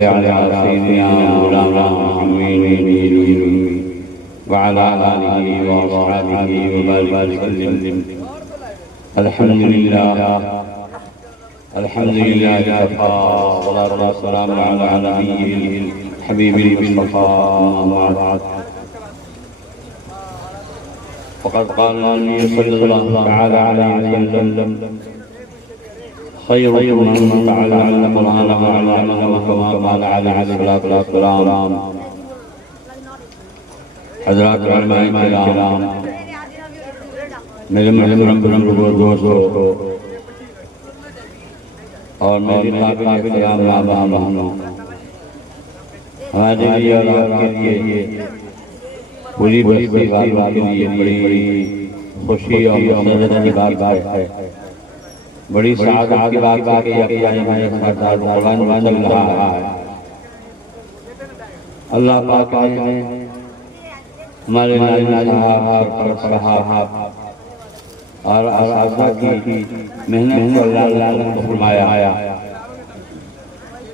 على سيدنا مولانا محمد وعلى آله وأصحابه وبارك وسلم. الحمد لله كفى والصلاة والسلام على نبيه الحبيب المصطفى. أما بعد فقد قال النبي صلى الله تعالى عليه وسلم: خيركم من تعلم القرآن وعلمه، كما قال عليه الصلاة والسلام. حضرات علماء کرام، میرے محترم دوستو اور میری قابل احترام ماں بہنوں، ہمارے لیے اور آپ کے لیے پوری بستی والوں کے لیے بڑی خوشی اور مسرت کی بات ہے، بڑی سعادت کی بات ہے کہ یقین ہے سردار قرآن چل رہا ہے. اللہ پاک نے ہمارے نائب صاحب اور اساتذہ کی محنت کو اللہ نے فرمایا،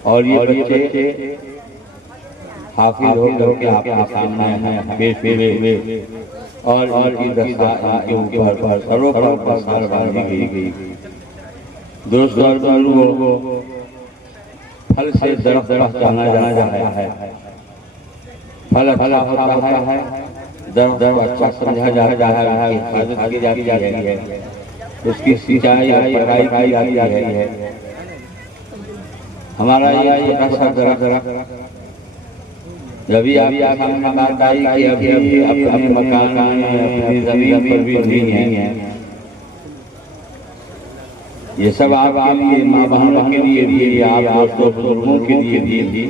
اور یہ بچے حافظ ہو کر کے آپ کے سامنے پیش ہوئے اور ان کی دستار کے اوپر سروں پر سار باندھی گئی. دوستوں اور بزرگوں، پھل سے درخت پہچانا جاتا ہے، پھل اچھا ہوتا ہے، درخت اچھا سمجھا جاتا ہے، حفاظت کی جاتی ہے، اس کی سینچائی اور پٹائی کی جاتی ہے. ہمارا یہ چھوٹا سا درخت جبھی آپ کے سامنے بات آئی کہ ابھی اپنے مکان میں اپنی زمین پر بھی نہیں ہے، یہ سب آپ کے لیے، ماں بہنوں کے لیے بھی، آپ دوستوں بزرگوں کے لیے بھی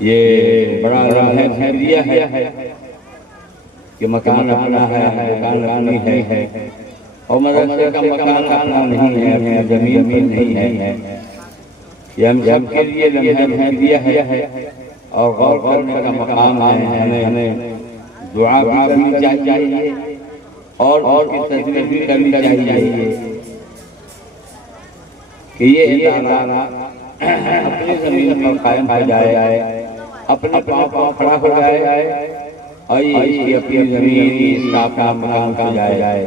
یہ بڑا خیریہ ہے کہ مکان اپنا ہے، مکان اپنی ہے، اور مدرسے کا مکان اپنا نہیں ہے، اپنی زمین بھی نہیں ہے. یہ ہم سب کے لیے لمحہ خیریہ ہے اور غور کرنے کا مقام ہے. ہمیں دعا بھی کرنی چاہیے اور اس کی تجویز بھی کرنی چاہیے کہ یہ ادارہ اپنی زمین پر قائم ہو جائے، اپنے پاؤں پر کھڑا ہو جائے، اور یہ اس کی اپنی زمین، اس کا اپنا مقام ہو جائے.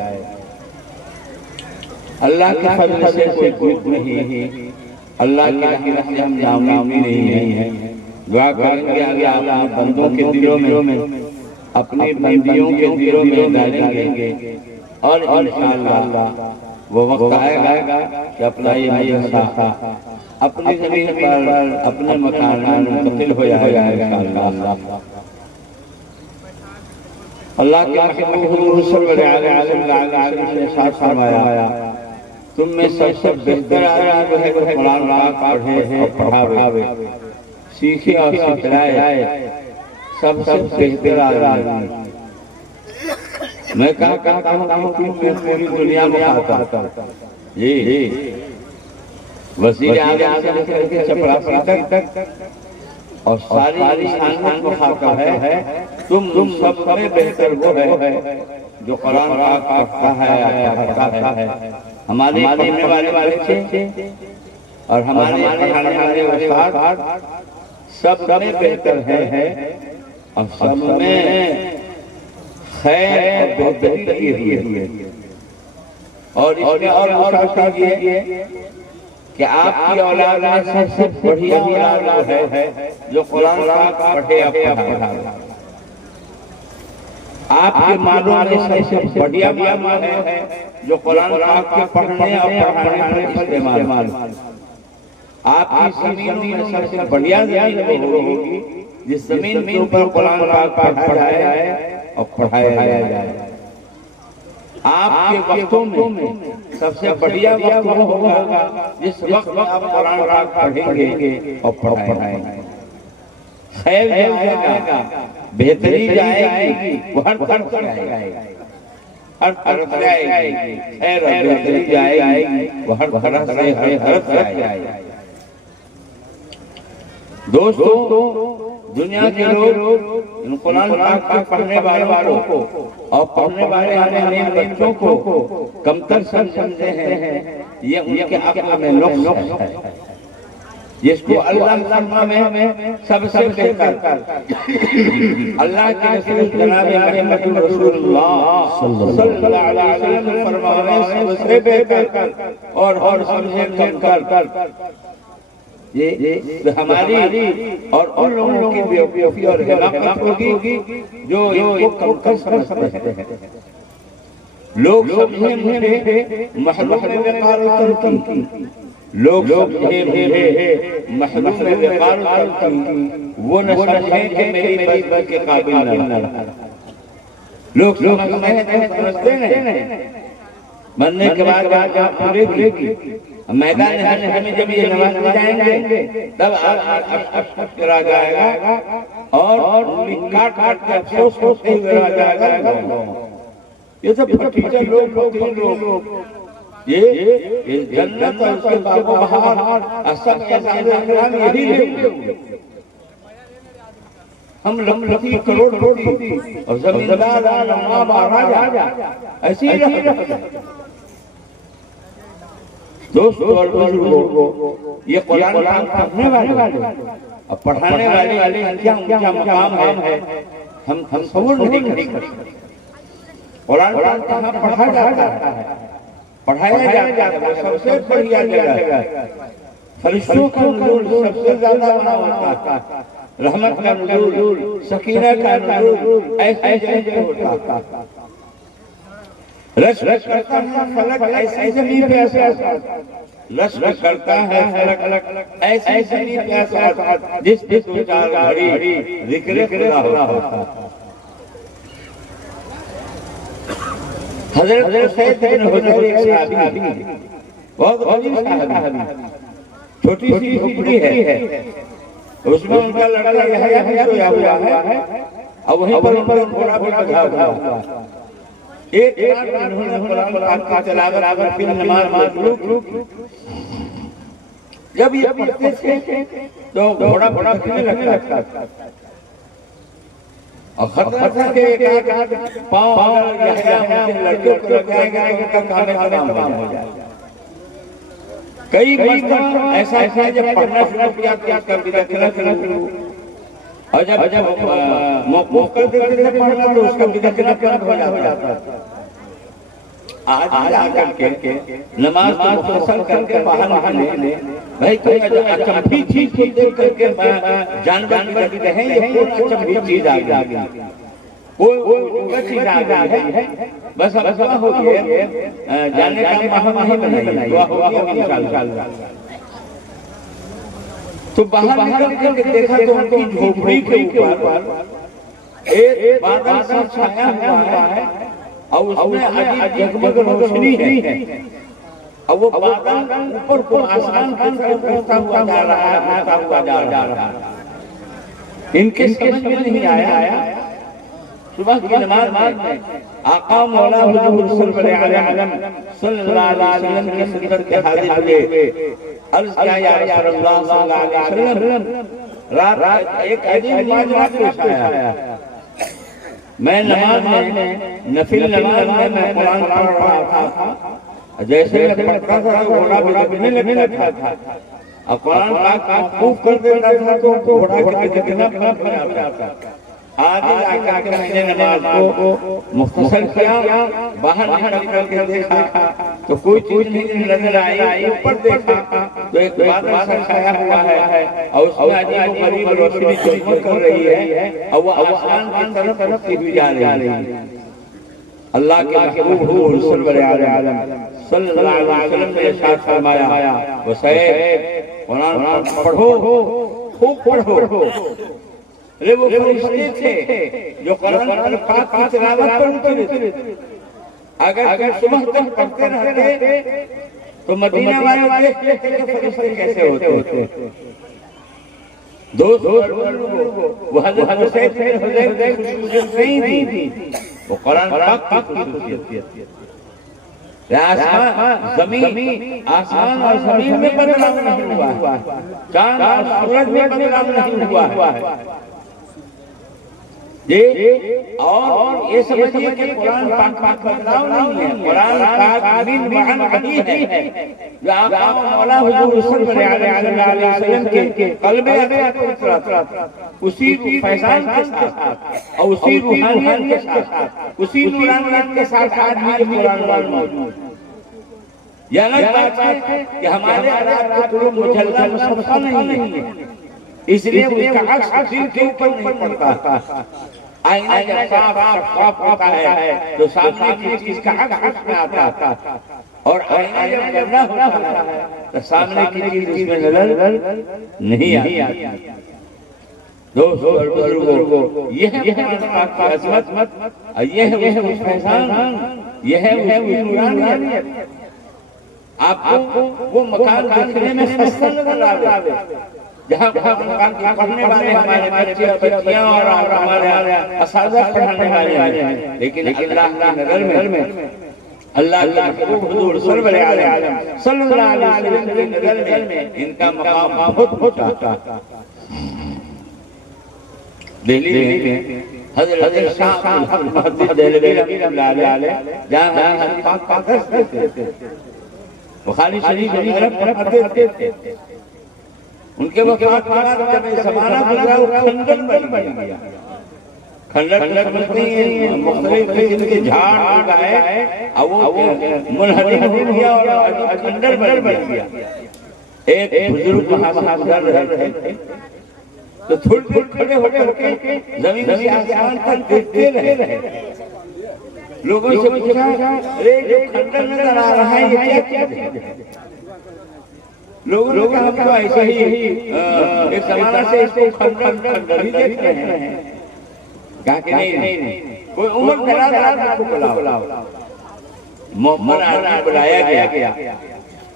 اللہ کے فضل سے کوئی کچھ نہیں، اللہ کی رحمت سے ہم ناامید نہیں ہیں. دعا کریں گے آگے آپ بندوں کے دلوں میں، اپنی بندیوں کے دلوں میں ڈالیں گے، اور انشاءاللہ وہ وقت آئے گا کہ اپنا یہ مدرسہ اپنی زمین پر اپنے مکان میں منتقل ہو جائے گا انشاءاللہ. اللہ کے محبوب حضور صلی اللہ علیہ وسلم نے ساتھ فرمایا: تم میں سب سے بہتر آدمی ہے وہ قرآن پاک پڑھے اور پڑھاوے، سیکھے اور سکھلائے. سب سے بہتر آدمی میں کہتا ہوں کہ میں پوری دنیا میں آتا ہوں. جی وزیر اعظم سے لے کر کے چپراسی تک اور ساری انسانیت کو خاطب ہے، تم سب سے بہتر وہ ہے جو قرآن پاک پڑھتا ہے، پڑھاتا ہے. ہمارے پڑھنے والے بچے اور ہمارے پڑھانے والے استاد سب میں بہتر ہے، اور سب میں خیر اور بہتری ہوئی ہے. اور اس میں اور مشاہد یہ کہ آپ کی اولاد میں سب سے بڑھیا اولاد ہے جو قرآن پاک پڑھے اور پڑھائے. آپ کے مالوں میں سب سے بڑھیا مال ہے جو قرآن پاک کے پڑھنے اور پڑھانے میں استعمال. آپ کی زمین میں سب سے بڑھیا زمین ہوگی جس زمین کے اوپر قرآن پاک پڑھایا جائے اور پڑھایا جائے. آپ کے وقتوں میں سب سے بڑھیا وقت وہ ہوگا جس وقت آپ قرآن پاک پڑھیں گے اور پڑھائیں گے. خیر جائے گا، بہتری جائے گی، وہ ہر طرف جائے گی، ہر طرف جائے گی. خیر اور بہتری جائے گی، وہ ہر طرف جائے گی. دوستو، دنیا کے لوگ قرآن پاک کے پڑھنے والوں کو اور پڑھنے والے ہمیں بچوں کو کمتر سمجھتے ہیں. یہ ان کے عقل میں نقص ہے. جس کو اللہ فرما میں سب سے بہتر اللہ کے رسول جناب محمد رسول اللہ صلی اللہ علیہ وسلم فرمانے سب سے بہتر اور سمجھے کم کر یہ ہماری اور ان لوگوں کی بیوقوفی اور حماقت ہوگی جو ان کو کم سمجھتے ہیں. لوگ سمجھے مجھے محلوم میں وقار اتر کی، لوگ سمجھے مجھے محلوم میں وقار اتر کی، وہ نہ سمجھیں کہ میری بس کے قابل نہ رہا. لوگ سمجھتے ہیں مرنے کے بعد آپ پورے کی میدان حشر میں جب یہ نوازے جائیں گے تب اشرف کرا جائے گا اور کاٹ کاٹ کے افسوس ہوتے ہوئے رہ جائے گا. یہ سب ٹیچر لوگ یہ جنت اور اس کے باغ و بہار سب کے اکرام یہی لوگ. ہم لکھپتی کروڑپتی اور زمیندار نواب راجا ایسی ہی رہتے. دوستو اور بزرگوں، یہ قرآن پڑھنے والے اور پڑھانے والے کیا مقام ہے ہم تصور نہیں کر سکتے. قرآن کہاں پڑھا جاتا ہے، پڑھایا جاتا ہے، وہ سب سے بڑھیا جگہ ہے. فرشتوں کا نزول سب سے زیادہ وہاں ہوتا ہے، رحمت کا نزول، سکینہ کا نزول ایسے جگہ ہوتا ہے. رش کرتا ہے فلک ایسی زمین پہ اثرات، رش کرتا ہے فلک ایسی زمین پہ اثرات جس پہ دو چار گھڑی ذکر خدا ہوتا ہے. حضرت سید بن حضر ایک صحابی بہت عظیم صحابی، چھوٹی سی جھوپڑی ہے، اس میں ان کا لڑکا یحییٰ بھی سویا ہوا ہے اور وہیں پر ان پر گھوڑا بھی بندھا ہوا ہے. ایک بار انہوں نے قرآن پاک کی تلاوت پھر نماز مصروف. جب یہ پڑھتے تھے تو گھوڑا بھٹکنے لگتا تھا اور خطرہ تھا کہ ایک آدھ پاؤں اگر یحییٰ کے لڑکے کو لگ جائے گا تو کام ہو جائے گا. کئی مرتبہ ایسا تھا جب پڑھنا شروع کیا کبھی رکھنا شروع اور جب موقوف کر دیتے تھے پڑھنا تو اس کا بدعتنا بند ہو جاتا تھا. آج آ کر کے نماز کو مختصر کر کے باہر نکلے بھائی کوئی اچمبھی چیز کو دیکھ کر کے جانور کرتے ہیں یہ کون اچمبھی چیز آ گئی، کوئی چیز آ گئی ہے. بس اب دعا ہوگی ہے جاننے کا ماہم نہیں بنائی، دعا ہوگی انشاءاللہ. تو باہر نکل کے دیکھا تو ان کی جھوپڑی کے اوپر ایک بادل سا چھایا ہوا ہے اور اس میں عجیب جگمگ روشنی ہے اور وہ بادل اوپر کو آسمان کی طرف اٹھتا ہوا جا رہا ہے. ان کے سمجھ میں نہیں آیا. صبح کی نماز میں آقا مولا حضور صلی اللہ علیہ وسلم کے صدر کے حاضر ہوئے. عرض کیا یا رسول اللہ صلی اللہ علیہ وسلم رات ایک عجیب ماجرا پیش آیا. میں نماز میں نفل نماز میں قرآن پڑھ رہا تھا، جیسے میں پڑھتا تھا تو گھوڑا بھٹکنے لگتا تھا اور قرآن پاک محفوظ کر دیتا تھا تو گھوڑا کتنا بھٹک جاتا تھا. آگے آ کر میں نے نماز کو مختصر کیا، باہر نکل کے دیکھا تو کوئی چیز نہیں نظر آئی. اوپر دیکھا تو ایک بادل سا چھایا ہوا ہے اور اس میں عجیب و غریب روشنی جگمگ کر رہی ہے اور وہ آسمان کی طرف اٹھتی ہوئی جا رہی ہے. اللہ کے محبوب حضور صلی اللہ علیہ وسلم نے ارشاد فرمایا وسید قرآن پڑھو، خوب پڑھو. ارے وہ فرشتے تھے جو قرآن پاک کی تلاوت پر اترے تھے. اگر صبح تک پڑھتے رہتے تو مدینہ والے دیکھتے کہ فرشتے کیسے ہوتے. دوست وہ حضرت سید بن حضیر کی خصوصیت نہیں تھی، وہ قرآن پاک کی خصوصیت تھی. آسمان اور زمین میں بدلاؤ نہیں ہوا ہے، چاند اور سورج میں بدلاؤ نہیں ہوا ہے. اور یہ سمجھیے کہ قرآن پاک کا بدلاؤ نہیں ہے، قرآن پاک من وعن وحی ہے جو آقا و مولا حضور صلی اللہ علیہ وسلم کے قلب اطہر کو اترا، اسی فیضان کے ساتھ اور اسی روحانیت کے ساتھ، اسی نورانیت کے ساتھ آج بھی یہ قرآن موجود ہے۔ یہ الگ بات ہے کہ ہمارے عرب کا قلوب مجلہ مصفحہ نہیں ہے، اس لیے اس کا عکس دل کے اوپر نہیں پڑتا۔ آئینہ جب صاف شفاف ہوتا ہے تو سامنے کی چیز کا عکس میں آتا، اور آئینہ جب گندا ہوتا ہے تو سامنے کی چیز اس میں نظر نہیں آتی۔ دوستو اور بزرگو، یہ ہے قرآن پاک کی عظمت، یہ ہے اس کا فیضان، یہ ہے اس کی نورانیت۔ آپ کو وہ مکان دیکھنے میں سستا نظر آوے جہاں مکان کی پڑھنے والے ہمارے بچے اور بچیاں اور ہمارے اساتذہ پڑھانے والے ہیں، لیکن اللہ کی نظر میں، اللہ کے محبوب حضور صلی اللہ علیہ وسلم کی نظر میں ان کا مقام بہت اونچا تھا۔ دہلی میں حضرت شاہ الحق محدث دہلوی رحمۃ اللہ علیہ جہاں حدیث پاک کا درس دیتے تھے، بخاری شریف کی طرف پڑھتے تھے، ان کے وفات کے بعد جب یہ زمانہ گزرا وہ کھنڈر بن گیا۔ کھنڈر سمجھتے ہیں مختلف قسم کے جھاڑ لگائے اور وہ منہدم ہو گیا اور کھنڈر بن گیا۔ ایک بزرگ وہاں سے گزر رہے تھے تو تھوڑے کھڑے ہو کے زمین سے آسمان تک دیکھتے رہے، لوگوں سے پوچھا ارے جو کھنڈر نظر آ رہا ہے یہ کیا چیز ہے؟ لوگوں نے کہا ہم تو ایسے ہی ایک زمانہ سے اس کو کھنڈر ہی دیکھ رہے ہیں۔ کہا کہ نہیں، کوئی عمر دراز آدمی کو بلاؤ۔ محمد آدمی بلایا گیا،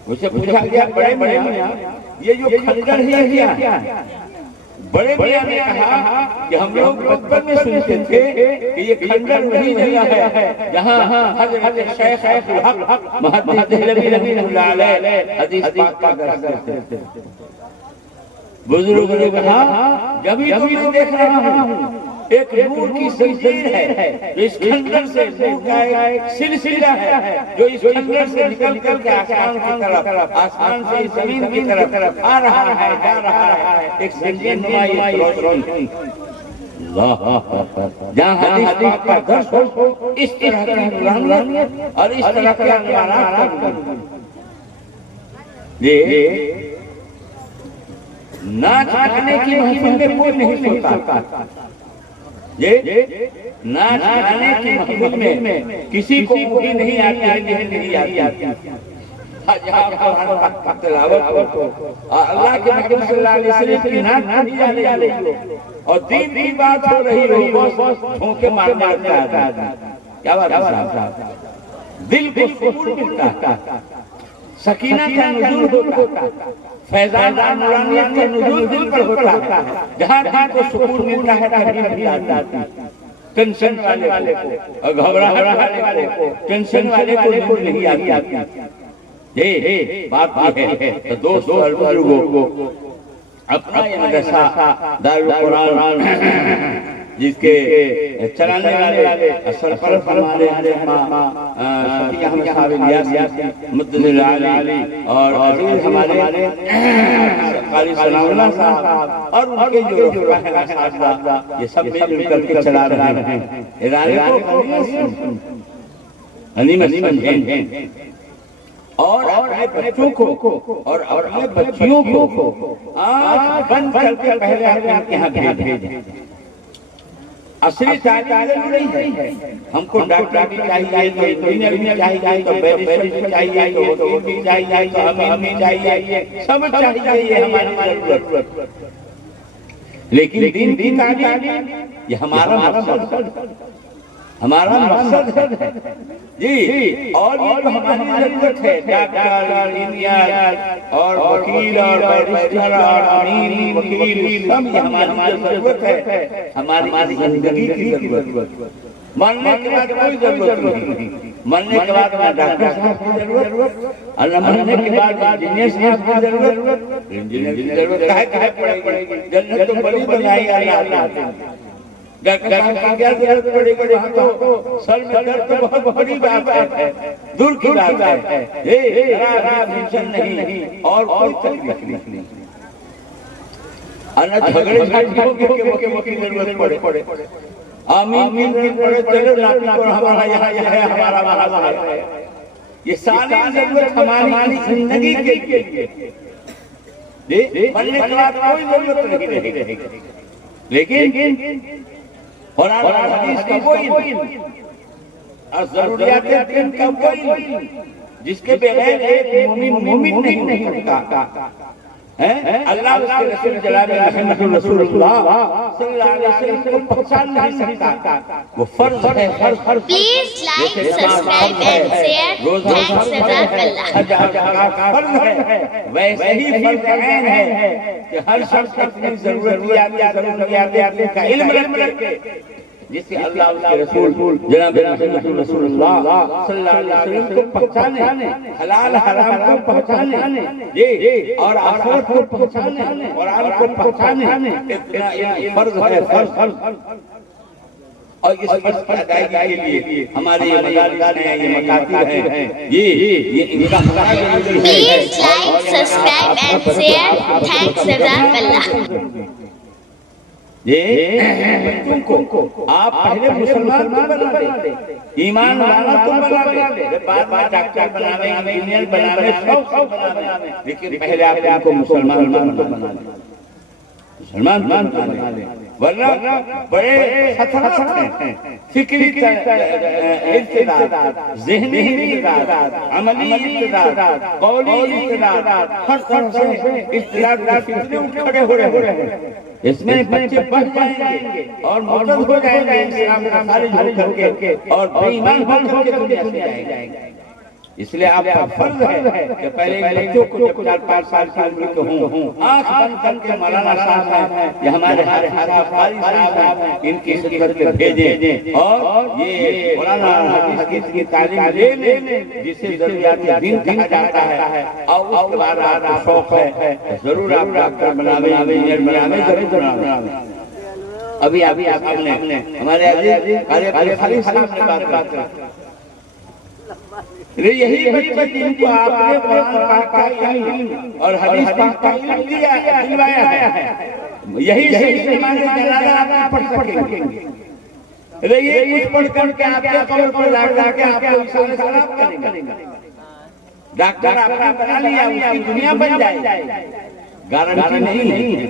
اسے پوچھا گیا بڑے میاں یہ جو کھنڈر ہے کیا؟ بڑے میاں نے کہا کہ ہم لوگ بچپن میں سنتے تھے کہ یہ کھنڈر وہی جگہ ہے جہاں حضرت شیخ الحق محدث دہلوی رحمۃ اللہ علیہ حدیث پاک کا درس دیتے تھے۔ بزرگوں نے کہا جب ہی تمہیں دیکھ رہا ہوں، ایک نور کی زنجیر ہے جو اس کھنڈر سے، نور کا ایک سلسلہ ہے جو اس کھنڈر سے نکل کر کے آسمان کی طرف، آسمان سے زمین کی طرف آ رہا ہے، جا رہا ہے، ایک زنجیر نمائی روشنی۔ جہاں حدیث پاک کا درس ہو، اس طرح کی نورانیت اور اس طرح کے انوارات کا یہ ناچ گانے کی محفل میں کوئی نہیں سنتا، ناچ گانے کی محفل میں کسی کو بھی نہیں آتی، نہیں آتی۔ جہاں قرآن پاک کی تلاوت ہو، اللہ کے محبوب صلی اللہ علیہ وسلم کی نعت پڑھی جا رہی ہو اور دین کی بات ہو رہی ہو، بس ٹھونکے مارتا ہے، کیا بات ہے؟ دل کو سکون ملتا، سکینہ کا نزول ہوتا، فیضان نورانیت کا نزول دل پر ہوتا ہے، جہاں دل کو سکون ملتا ہے تحریر بھی آتی، ٹینشن والے کو اور گھبراہٹ والے کو، ٹینشن والے کو نہیں آتی۔ یہ بات یہ ہے تو دوستو اور بزرگو، اپنا یہ مدرسہ دارالقرآن جس کے چلانے والے سرپرست ہمارے شفیع احمد صاحب الیاسی مدد العالی اور عزیز ہمارے قاری ثناء اللہ صاحب اور ان کے جو اساتذہ، یہ سب مل کر کے چلا رہے ہیں ادارے کو غنیمت سمجھیں اور اپنے بچوں کو اور اپنے بچیوں کو آنکھ بند کر کے پہلے آپ کے یہاں بھیجیں۔ اصلی تعلیم نہیں ہے، ہم کو ڈاکٹر بھی چاہیے، تو انجینئر بھی چاہیے، تو بیرسٹر بھی چاہیے، تو وکیل بھی چاہیے، تو امین بھی چاہیے، سب چاہیے، یہ ہماری ضرورت۔ لیکن دین کی تعلیم یہ ہمارا مقصد ہے جی، اور یہ جو ہماری ضرورت ہے ڈاکٹر، انجینئر اور وکیل اور بیرسٹر اور امین وکیل، سب یہ ہماری ضرورت ہے، ہماری زندگی کی ضرورت۔ مرنے کے بعد کوئی ضرورت نہیں، مرنے کے بعد نہ ڈاکٹر صاحب کی ضرورت، اور مرنے کے بعد انجینئر صاحب کی ضرورت، انجینئر کی ضرورت کہے پڑے گی، جنت تو بڑی بنائی اللہ نے۔ کیا ضرورت پڑے گی؟ وہاں تو سر میں درد تو بہت بڑی بات ہے، دور کی بات ہے، ٹینشن نہیں اور کوئی تکلیف نہیں، اور نہ جھگڑے جھاٹیوں کے وقت ضرورت پڑے، آمین پڑے چلو ناپی پر ہمارا یہاں ہے، ہمارا وہاں ہے، یہ ساری ضرورت ہماری زندگی کے لیے بننے کے بعد کوئی ضرورت نہیں رہے گی، لیکن قرآن اور حدیث کا کوئی اور ضروریات دین کا کوئی جس کے بغیر ایک مومن نہیں ہوتا، اللہ اس کے رسول جناب محمد رسول اللہ صلی اللہ علیہ وسلم کو پہچان نہیں سکتا، وہ فرض ہے، Please like, subscribe and share. Thanks Jazakallah. فرض ہے، ویسے ہی فرض عین ہے کہ ہر شخص اپنی ضروریات کا علم رکھے، جس سے اللہ اس کے رسول جناب محمد رسول اللہ صلی اللہ علیہ وسلم کو پہچانے، حلال حرام کو پہچانے، اور آخرت کو پہچانے، قرآن کو پہچانے، اتنا فرض ہے، فرض۔ اور اس فرض کی ادائیگی کے لیے ہمارے یہ مدارس ہیں، یہ مکاتب ہیں، یہ ان کا Please like, subscribe and share. Thanks Jazakallah. بچوں کو آپ پہلے مسلمان بنا دیں، ایمان والا تم بنا دیں، بعد میں ڈاکٹر بناویں، انجینئر بناویں، سب بناویں، لیکن پہلے آپ کو مسلمان بنا دیں، مسلمان بنا دیں، ورنہ بڑے خطرات ہیں، فکری ارتداد، ذہنی ارتداد، عملی ارتداد، قولی ارتداد، ہر طرح سے ارتداد کے فتنے کھڑے ہو رہے ہیں، اس میں بچے پڑھ جائیں گے اور مرتد ہو جائیں گے، اسلام کا خارج ہو کر کے اور بے ایمان ہو کر کے دنیا سے جائیں گے۔ اس لیے آپ کا فرض ہے کہ پہلے بچوں کو جب 4-5 سال کی عمر کے ہوں، آنکھ بند کر کے مولانا صاحب ہیں یا ہمارے قاری صاحب ہیں، ان کی خدمت میں بھیجیں اور یہ مولانا حدیث کی تعلیم لیں، جسے ضروریات دین کہا جاتا ہے، اور اس کے بعد آپ کو شوق ہے ضرور آپ ڈاکٹر بناویں، انجینئر بناویں، ضرور بناویں۔ ابھی آپ نے ہمارے عزیز قاری صاحب نے بات کی، یہی بچے جن کو آپ نے قرآن پاک کا علم اور حدیث پاک کا علم دلوایا ہے، یہی صحیح زمانے جنازہ آپ پڑھ سکیں گے، یہ کچھ پڑھ کر کے آپ کے قبر پر لا کے آپ کو اشارے سلام کریں گے، ڈاکٹر آپ نے بنا لیا، اس کی دنیا بن جائے، گارنٹی نہیں ہے،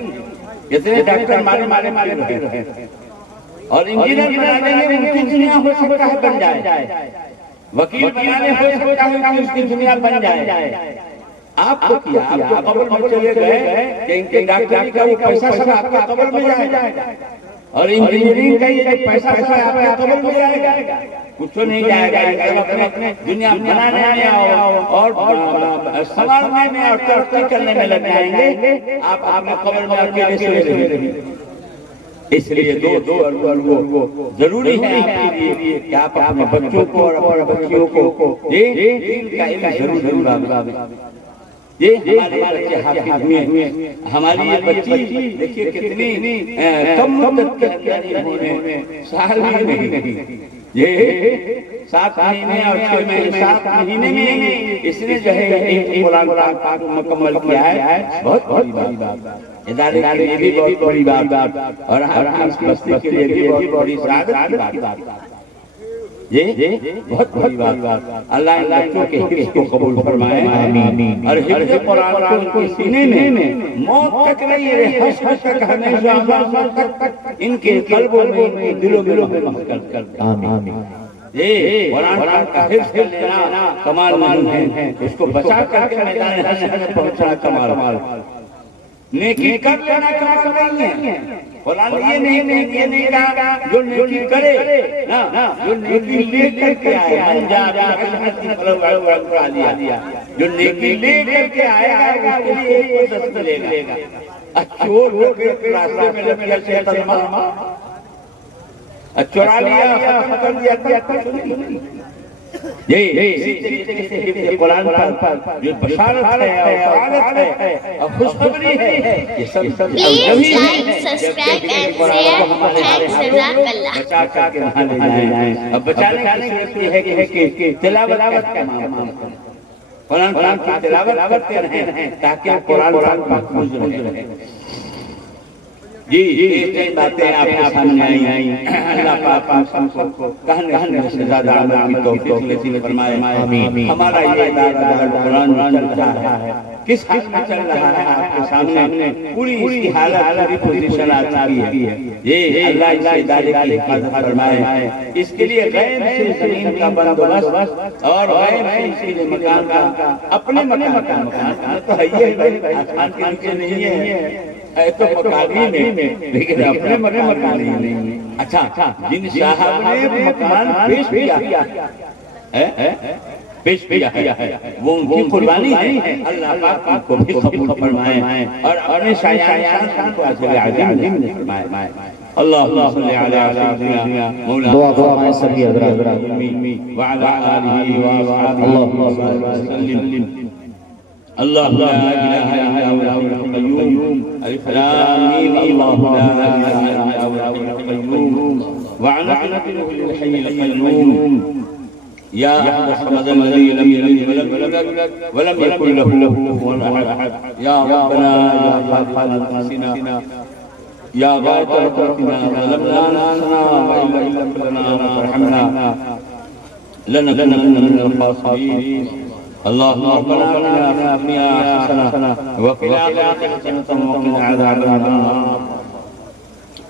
جتنے ڈاکٹر مارے رہے ہیں اور انجینئر بنا دیں گے، ان کی دنیا ہو سکتا ہے بن جائے، وکیل بنانے ہو سکتا ہے کہ اس کی دنیا بن جائے، آپ کو کیا، آپ جو قبر میں چلے گئے کہ ان کے ڈاکٹری کا وہ پیسہ سب آپ کا قبر میں جائے گا، اور انجینئرنگ کا یہ جو پیسہ سب آپ کا قبر میں جائے گا، کچھ تو نہیں جائے گا، اپنے دنیا بنانے میں اور سنوارنے میں اور ترقی کرنے میں لگ جائیں گے، آپ اپنے قبر میں اکیلے سوئے رہیں۔ اس لیے دو ضروری ہے آپ کے لیے کہ آپ اپنے بچوں کو اور اپنے بچیوں کو دین کا علم ضرور دلوائیں۔ یہ ہمارے بچے حافظ ہوئے، ہماری یہ بچی دیکھیے کتنی کم مدت کے اندر انہوں نے سال بھی نہیں، یہ 7 مہینے اور 6 مہینے 7 مہینے میں اس نے جو ہے قرآن پاک مکمل کیا ہے، بہت بڑی بات، ادارے کے لیے بھی بہت بڑی بات، اور ہر اس کی بستی کے لیے بھی بہت بڑی سعادت کی بات، یہ بہت بڑی بات۔ اللہ ان بچوں کے حفظ کو قبول فرمائے، آمین، اور حفظ قرآن کو ان کے سینے میں موت تک نہیں رہے، حشر تک ہمیشہ تک ان کے قلبوں میں، ان کے دلوں میں محفوظ کر دے، آمین۔ یہ قرآن کا حفظ کر لینا کمال نہیں ہے، اس کو بچا کر کے میدان حشر میں پہنچنا کمال، نیکی کر لینا کمال نہیں ہے۔ قرآن یہ نہیں کہا جو نیکی کرے، جو نیکی لے کر کے آئے، من جا بالحسنۃ فلہ عشر امثالها، جو نیکی لے کر کے آیا ہے اس کے لیے ایک دست ملے گا۔ چور ہو کے راستے میں لگ گیا شیطان، چورا لیا، ختم کر دیا، کچھ نہیں، اسی طریقے سے حفظ قرآن پر جو بشارت ہے اور سعادت ہے اور خوشخبری ہے، یہ سب Please like, subscribe and share. Thanks, Jazakallah. بچا کر کے وہاں لے جائیں. اب بچانے کی صورت یہ ہے کہ تلاوت کا معاملہ کریں، قرآن پاک کی تلاوت کرتے رہیں تاکہ قرآن پاک محفوظ رہے. جی تین باتیں آپ کے سامنے آئی. اللہ پاک ہم سب کو کہنے سے زیادہ عمل کی توفیق نصیب فرمائے. ہمارا یہ ادارہ قرآن چل رہا ہے، کس حال میں چل رہا ہے آپ کے سامنے پوری اس کی حالت پوری پوزیشن آ چکی ہے. یہ اللہ اس ادارے کی حفاظت فرمائے. اس کے لیے غیب سے زمین کا بندوبست اور غیب سے اس مکان کا اپنے مکان تو ہے ہی، آسمان کے نیچے نہیں ہے، تو مکانی میں، لیکن اپنے مکان نہیں ہے. اچھا، جن صاحب نے مکان پیش کیا ہے وہ ان کی قربانی ہے. اللہ پاک ان کو بھی قبول فرمائے اور اپنے شایان کو اجر عظیم نصیب فرمائے. اللهم صل على سيدنا مولانا سبھی حضرات وعلى آله وأصحابه وسلم. الله لا إله إلا هو القيوم الحليم. الله لا إله إلا هو القيوم وعنعنته الحي القيوم. يا أحد الصمد الذي لم يلد ولم يكن له كفوا أحد. يا ربنا يا خالق نفسنا يا غاية رحمتنا ظلمنا أنفسنا وإن لم تغفر لنا وترحمنا لنكونن من الخاسرين. اللهم ربنا آتنا في الدنيا حسنة وفي الآخرة حسنة وقنا عذاب النار.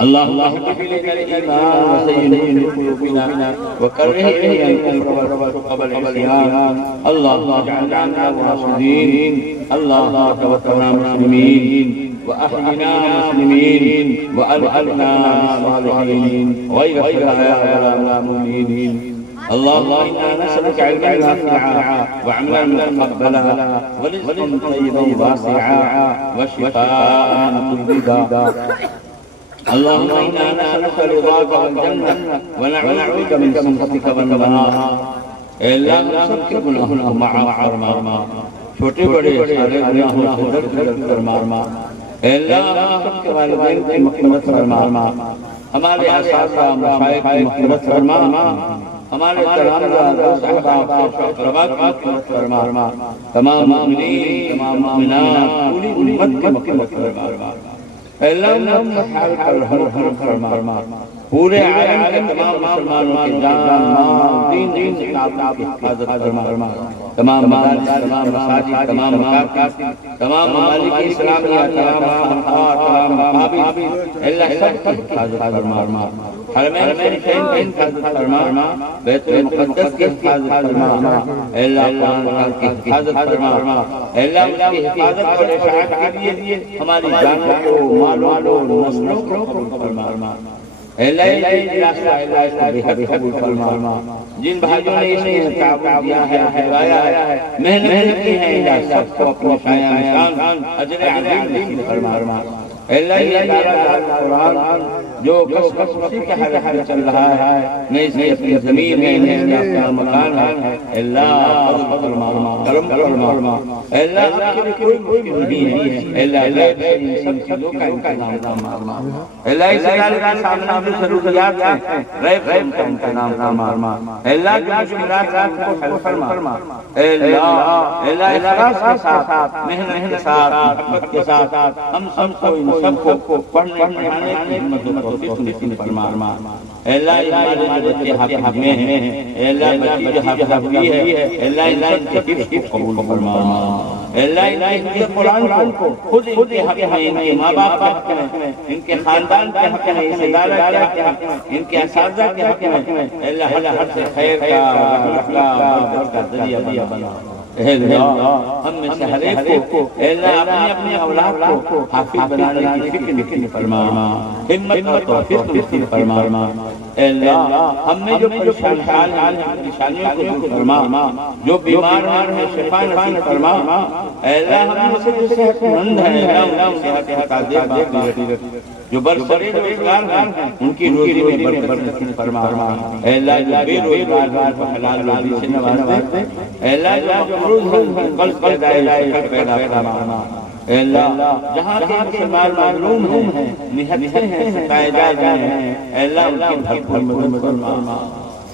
اللهم اهدنا إليك الإيمان وزينه في قلوبنا وكره إلينا الكفر والفسوق والعصيان. اللهم اجعلنا من الراشدين. اللهم توفنا مسلمين وأحينا مسلمين وألحقنا بالصالحين غير خزايا ولا مؤمنين. اللهم إنا نسألك علما نافعا وعملا متقبلا ورزقا طيبا واسعا وشفاء من كل داء. اللهم إنا نسألك رضاك والجنة ونعوذ بك من سخطك والنار. اے اللہ ہم سب کے گناہوں کو معاف فرما، چھوٹے بڑے سارے گناہوں سے درگزر فرما. اے اللہ ہم سب کے والدین کی مغفرت فرما، ہمارے اساتذہ مشائخ کی مغفرت فرما، ہمارے تمام صحابہ اقربا کی مغفرت فرما، تمام مومنین تمام مومنات پوری امت کی مغفرت فرما. اے اللہ ہم حال پر رحم فرما، پورے عالم کے تمام مسلمانوں کی جان مال دین کی حفاظت فرما. تمام مدارس، تمام مساجد، تمام مکاتب، تمام ممالک اسلامیہ، تمام خانقاہ، تمام معابد، اللہ سب کی حفاظت فرما. حرمین شریفین کی حفاظت فرما، بیت المقدس کی حفاظت فرما. اللہ قرآن کی حفاظت فرما. اللہ اس کی حفاظت اور اشاعت کے لیے ہماری جانوں کو، مالوں کو، نسلوں کو قبول فرما. اللہ اس کو بے حد قبول فرما. جن بھائیوں نے اس میں تعاون دیا ہے، لگایا ہے، محنت کی ہے، اللہ سب کو اپنے شایان اجر عظیم نصیب فرما. اللہ یہ قرآن جو کس وقتی کے حالت میں چل رہا ہے، نہ اس میں اپنی زمین ہے، نہ اس میں اپنا مکان ہے. اللہ فضل فرما، کرم فرما. اللہ آپ کے لیے کوئی مشکل نہیں ہے. اللہ ان سب چیزوں کا انتظام فرما. اللہ اس ادارے کا سامنا جو ضروریات ہیں، غیب کا انتظام فرما. اللہ کی مشکلات کو حل فرما. اللہ اخلاص کے ساتھ، محنت کے ساتھ، محبت کے ساتھ ہم سب کو ان سب کو پڑھنے پڑھانے کی ہمت و توفیق نصیب فرما. اللہ ہمارے جو بچے حافظ میں ہیں، اللہ بچی جو حافظ ہوئی ہے، اللہ ان کے حفظ کو قبول فرما. اللہ ان کے قرآن کو خود ان کے حق میں، ان کے ماں باپ کے حق میں، ان کے خاندان کے حق میں، اس ادارہ کے حق میں، ان کے اساتذہ کے حق میں، اللہ ہر سے خیر کا، رحمت کا، برکت کا ذریعہ بنا. اے اللہ ہم میں سے ہر ایک کو اے اللہ اپنے اولاد کو حافظ بنانے کی فکر نصیب فرما، ہمت اور توفیق نصیب فرما. اے اللہ ہم میں جو پریشان حال ہیں پریشانیوں کو دور فرما، جو بیمار ہیں شفا نصیب فرما، اے اللہ ہم میں سے جو صحت مند ہیں اے اللہ ان صحت عطا دے، جو برسرے روزگار ہیں ان کی روزی میں برکت نصیب فرما، اے اللہ جو بے روزگار ہیں ان کو حلال روزی سے نواز دے، اے اللہ جو مقروض ہیں قرض کے دائرے پیدا فرما، اے اللہ جہاں کے مسلمان مظلوم ہیں نہتے ہیں ستائے جا رہے ہیں، اے اللہ ان کی بھرپور مدد فرما،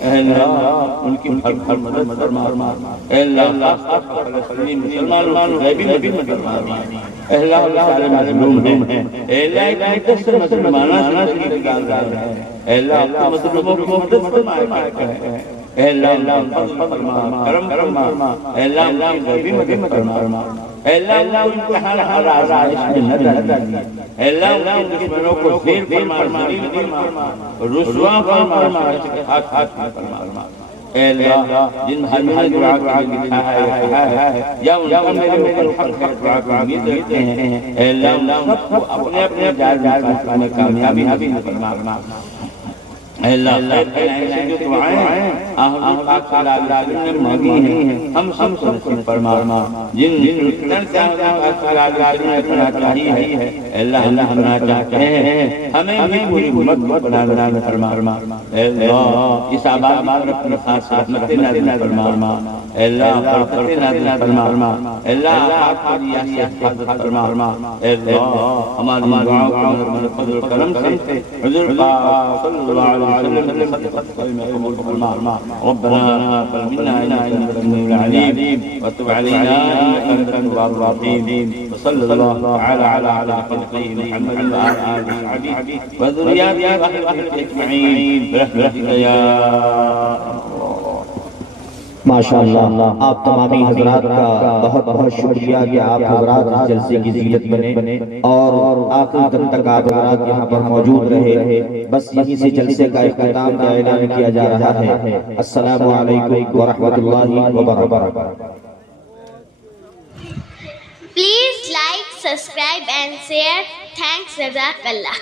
اے اللہ ان کی بھرپور مدد فرما، اے اللہ خاص طور پر فلسطینی مسلمانوں کی غیبی مدد فرما، اے اللہ سارے مظلوم ہیں، اے اللہ ایک مدد سے مسلمانہ زندگی گزار رہے ہیں، اے اللہ مظلوموں کی مدد فرمائے کرے، اے اللہ فضل فرما کرم فرما، اے اللہ ان کی غیبی مدد فرما، اے اللہ ان کو ہر آزائش میں نہ ڈالی، اے اللہ ان کے دشمنوں کو زیر فرما ذلیل فرما رسوا فرما ہاتھ فرما، اے اللہ جن بھائیوں نے دعا کی لکھا ہے یا ان کا میرے اوپر حق ہے دعا کی امید رکھتے ہیں، اے اللہ ان سب کو اپنے اپنے جائز میں کامیابی فرما، اے اللہ ایسے جو دعائیں حضور پاک صلی اللہ علیہ وسلم نے مانگی ہیں ہم سب کو نصیب فرما، جن رکنن سے حضور پاک صلی اللہ علیہ وسلم نے پڑھنا چاہی ہے اے اللہ ہم پڑھنا چاہتے ہیں، ہمیں بھی پوری امت کو بنانا فرما، اے اللہ اس آباد میں اپنے خاص رحمت نازل فرما، اے اللہ برکت نازل فرما، اے اللہ آپ کی ریاست حفاظت فرما، اے اللہ ہماری دعاؤں کو فضل و کرم سے حضور پاک صلی اللہ علیہ وسلم ربنا تقبل منا انك انت السميع العليم وتب علينا انك انت التواب الرحيم وصلى الله على خلقه محمد وعلى اله وصحبه وذرياته واهله اجمعين برحمتك يا ماشاءاللہ آپ تمامی حضرات کا بہت بہت شکریہ کہ آپ حضرات اس جلسے کی زینت بنے اور آخر تک آپ حضرات یہاں پر موجود رہے، بس یہیں سے جلسے کا اختتام کا اعلان کیا جا رہا ہے۔ السلام علیکم ورحمۃ اللہ وبرکاتہ۔ Please like, subscribe and share. Thanks, Jazakallah.